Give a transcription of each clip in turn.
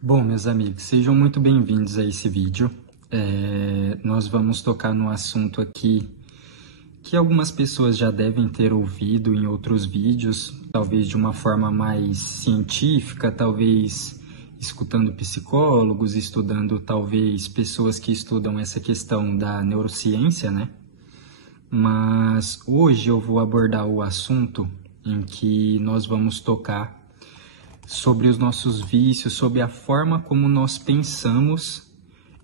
Bom, meus amigos, sejam muito bem-vindos a esse vídeo. Nós vamos tocar no assunto aqui que algumas pessoas já devem ter ouvido em outros vídeos, talvez de uma forma mais científica, talvez escutando psicólogos, estudando talvez pessoas que estudam essa questão da neurociência, né? Mas hoje eu vou abordar o assunto em que nós vamos tocar sobre os nossos vícios, sobre a forma como nós pensamos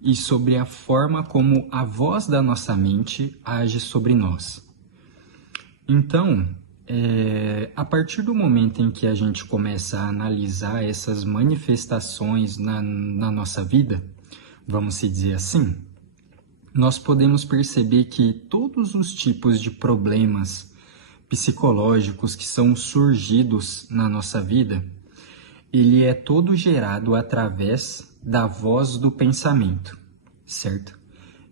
e sobre a forma como a voz da nossa mente age sobre nós. Então, a partir do momento em que a gente começa a analisar essas manifestações na nossa vida, vamos se dizer assim, nós podemos perceber que todos os tipos de problemas psicológicos que são surgidos na nossa vida, ele é todo gerado através da voz do pensamento, certo?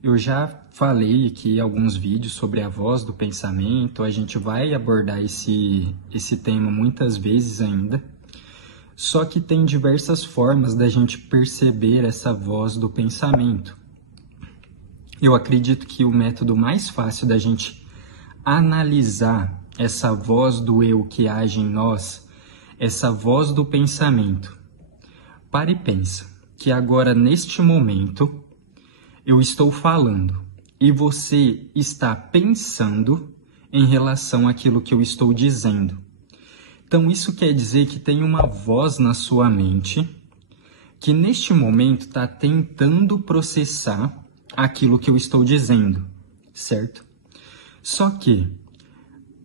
Eu já falei aqui em alguns vídeos sobre a voz do pensamento, a gente vai abordar esse tema muitas vezes ainda, só que tem diversas formas da gente perceber essa voz do pensamento. Eu acredito que o método mais fácil da gente analisar essa voz do eu que age em nós, essa voz do pensamento. Para e pensa que agora, neste momento, eu estou falando e você está pensando em relação àquilo que eu estou dizendo. Então, isso quer dizer que tem uma voz na sua mente que, neste momento, está tentando processar aquilo que eu estou dizendo, certo? Só que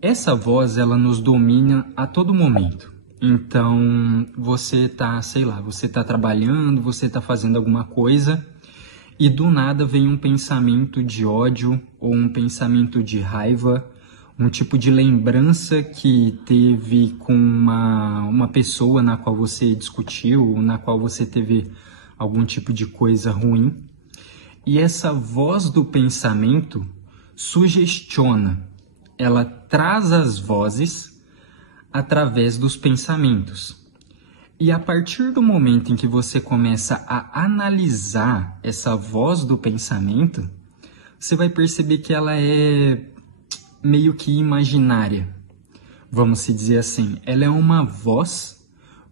essa voz, ela nos domina a todo momento. Então, você tá, você tá trabalhando, você tá fazendo alguma coisa e do nada vem um pensamento de ódio ou um pensamento de raiva, um tipo de lembrança que teve com uma pessoa na qual você discutiu, ou na qual você teve algum tipo de coisa ruim. E essa voz do pensamento sugestiona, ela traz as vozes através dos pensamentos. E a partir do momento em que você começa a analisar essa voz do pensamento, você vai perceber que ela é meio que imaginária. Vamos se dizer assim, ela é uma voz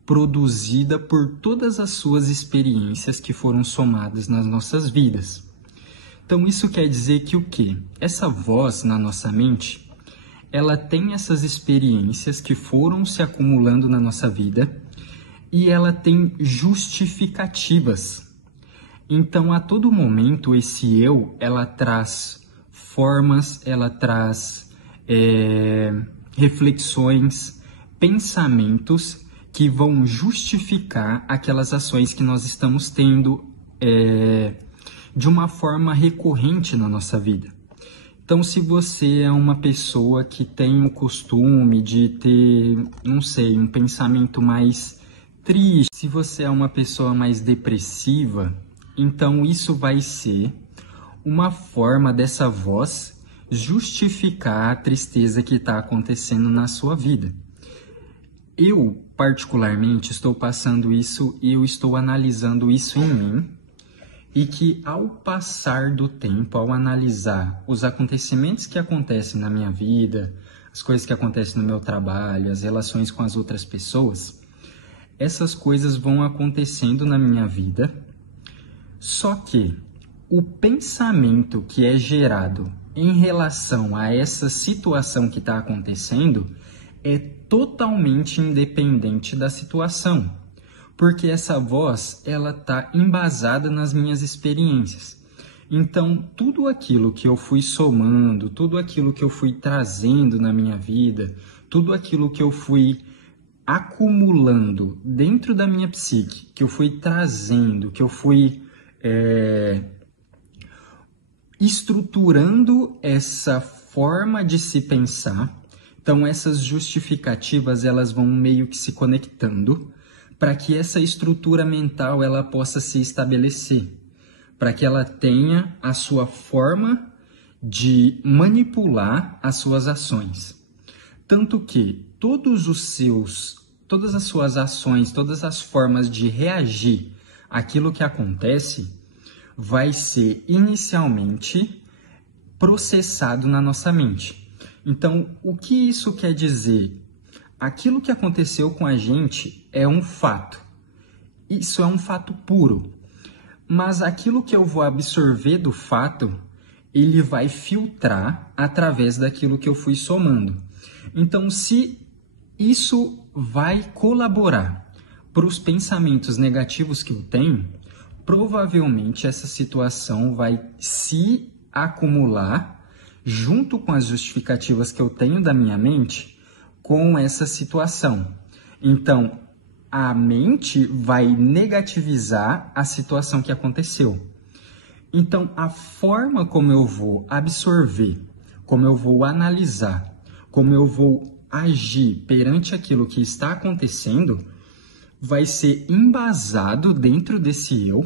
produzida por todas as suas experiências que foram somadas nas nossas vidas. Então isso quer dizer que o quê? Essa voz na nossa mente, ela tem essas experiências que foram se acumulando na nossa vida e ela tem justificativas. Então, a todo momento, esse eu, ela traz formas, ela traz reflexões, pensamentos que vão justificar aquelas ações que nós estamos tendo de uma forma recorrente na nossa vida. Então, se você é uma pessoa que tem o costume de ter, não sei, um pensamento mais triste, se você é uma pessoa mais depressiva, então isso vai ser uma forma dessa voz justificar a tristeza que está acontecendo na sua vida. Eu, particularmente, estou passando isso e eu estou analisando isso em mim. E que ao passar do tempo, ao analisar os acontecimentos que acontecem na minha vida, as coisas que acontecem no meu trabalho, as relações com as outras pessoas, essas coisas vão acontecendo na minha vida, só que o pensamento que é gerado em relação a essa situação que está acontecendo é totalmente independente da situação. Porque essa voz, ela está embasada nas minhas experiências. Então, tudo aquilo que eu fui somando, tudo aquilo que eu fui trazendo na minha vida, tudo aquilo que eu fui acumulando dentro da minha psique, que eu fui trazendo, que eu fui estruturando essa forma de se pensar. Então, essas justificativas, elas vão meio que se conectando, para que essa estrutura mental ela possa se estabelecer, para que ela tenha a sua forma de manipular as suas ações. Tanto que todas as suas ações, todas as formas de reagir aquilo que acontece vai ser inicialmente processado na nossa mente. Então, o que isso quer dizer? Aquilo que aconteceu com a gente é um fato. Isso é um fato puro. Mas aquilo que eu vou absorver do fato, ele vai filtrar através daquilo que eu fui somando. Então, se isso vai colaborar para os pensamentos negativos que eu tenho, provavelmente essa situação vai se acumular junto com as justificativas que eu tenho da minha mente com essa situação. Então, a mente vai negativizar a situação que aconteceu. Então, a forma como eu vou absorver, como eu vou analisar, como eu vou agir perante aquilo que está acontecendo, vai ser embasado dentro desse eu,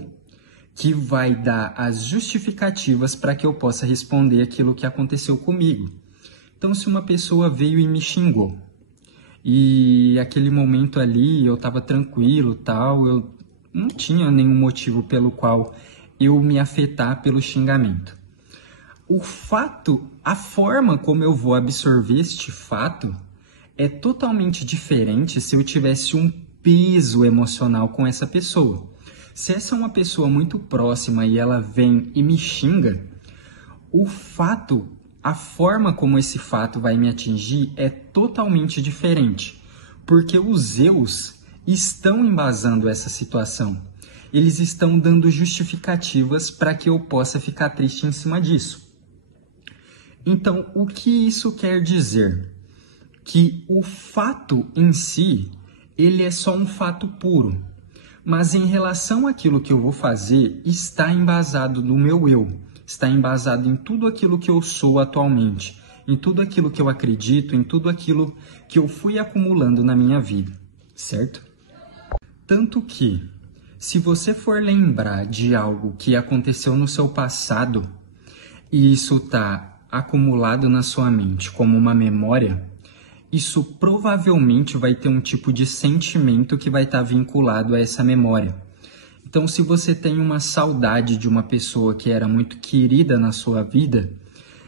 que vai dar as justificativas para que eu possa responder aquilo que aconteceu comigo. Então, se uma pessoa veio e me xingou, e aquele momento ali eu estava tranquilo, tal, eu não tinha nenhum motivo pelo qual eu me afetar pelo xingamento. O fato, a forma como eu vou absorver este fato é totalmente diferente se eu tivesse um peso emocional com essa pessoa. Se essa é uma pessoa muito próxima e ela vem e me xinga, o fato, a forma como esse fato vai me atingir é totalmente diferente, porque os eus estão embasando essa situação. Eles estão dando justificativas para que eu possa ficar triste em cima disso. Então, o que isso quer dizer? Que o fato em si, ele é só um fato puro. Mas em relação àquilo que eu vou fazer, está embasado no meu eu. Está embasado em tudo aquilo que eu sou atualmente. Em tudo aquilo que eu acredito, em tudo aquilo que eu fui acumulando na minha vida. Certo? Tanto que, se você for lembrar de algo que aconteceu no seu passado, e isso está acumulado na sua mente como uma memória, isso provavelmente vai ter um tipo de sentimento que vai estar vinculado a essa memória. Então, se você tem uma saudade de uma pessoa que era muito querida na sua vida,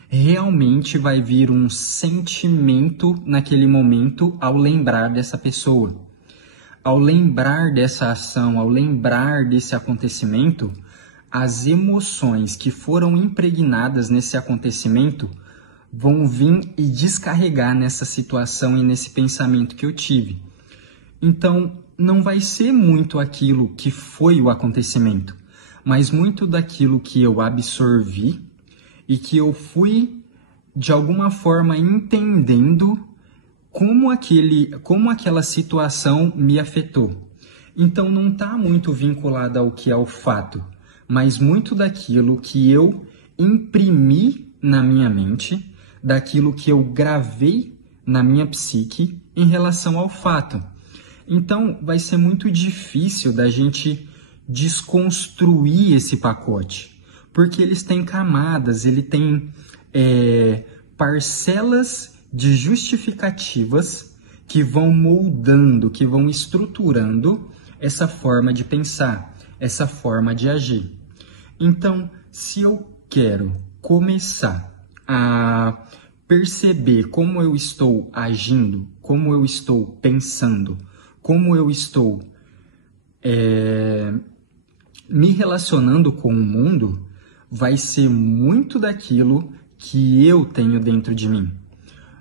realmente vai vir um sentimento naquele momento ao lembrar dessa pessoa. Ao lembrar dessa ação, ao lembrar desse acontecimento, as emoções que foram impregnadas nesse acontecimento vão vir e descarregar nessa situação e nesse pensamento que eu tive. Então, não vai ser muito aquilo que foi o acontecimento, mas muito daquilo que eu absorvi e que eu fui, de alguma forma, entendendo como aquela situação me afetou. Então, não está muito vinculado ao que é o fato, mas muito daquilo que eu imprimi na minha mente, daquilo que eu gravei na minha psique em relação ao fato. Então, vai ser muito difícil da gente desconstruir esse pacote, porque eles têm camadas, ele tem parcelas de justificativas que vão moldando, que vão estruturando essa forma de pensar, essa forma de agir. Então, se eu quero começar a perceber como eu estou agindo, como eu estou pensando, como eu estou me relacionando com o mundo, vai ser muito daquilo que eu tenho dentro de mim.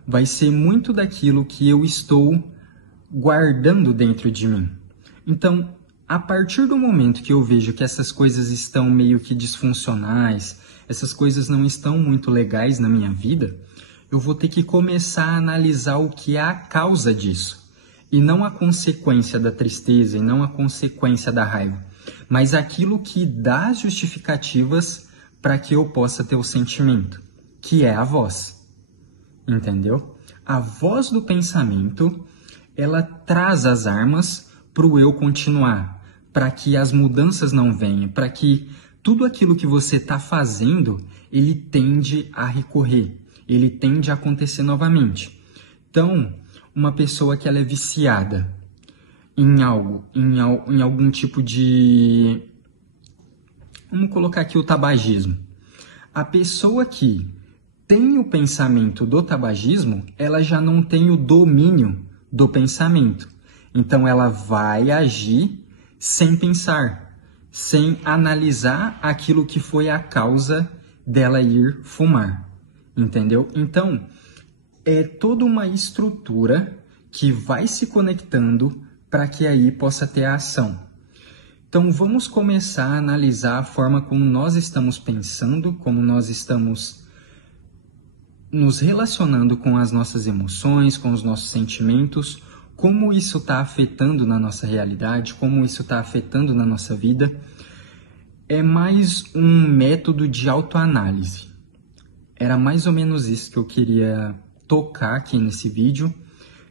Vai ser muito daquilo que eu estou guardando dentro de mim. Então, a partir do momento que eu vejo que essas coisas estão meio que disfuncionais, essas coisas não estão muito legais na minha vida, eu vou ter que começar a analisar o que é a causa disso. E não a consequência da tristeza, e não a consequência da raiva, mas aquilo que dá as justificativas para que eu possa ter o sentimento, que é a voz. Entendeu? A voz do pensamento, ela traz as armas para o eu continuar, para que as mudanças não venham, para que tudo aquilo que você está fazendo, ele tende a recorrer, ele tende a acontecer novamente. Então, uma pessoa que ela é viciada em algo, em algum tipo de... Vamos colocar aqui o tabagismo. A pessoa que tem o pensamento do tabagismo, ela já não tem o domínio do pensamento. Então, ela vai agir sem pensar, sem analisar aquilo que foi a causa dela ir fumar, entendeu? Então, é toda uma estrutura que vai se conectando para que aí possa ter a ação. Então, vamos começar a analisar a forma como nós estamos pensando, como nós estamos nos relacionando com as nossas emoções, com os nossos sentimentos, como isso está afetando na nossa realidade, como isso está afetando na nossa vida. É mais um método de autoanálise. Era mais ou menos isso que eu queria tocar aqui nesse vídeo.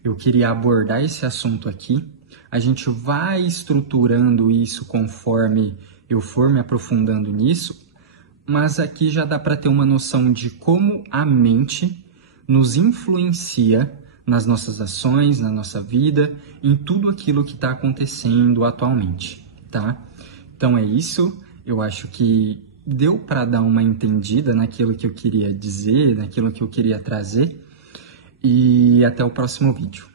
Eu queria abordar esse assunto aqui. A gente vai estruturando isso conforme eu for me aprofundando nisso, mas aqui já dá para ter uma noção de como a mente nos influencia nas nossas ações, na nossa vida, em tudo aquilo que está acontecendo atualmente, tá? Então é isso, eu acho que deu para dar uma entendida naquilo que eu queria dizer, naquilo que eu queria trazer, e até o próximo vídeo.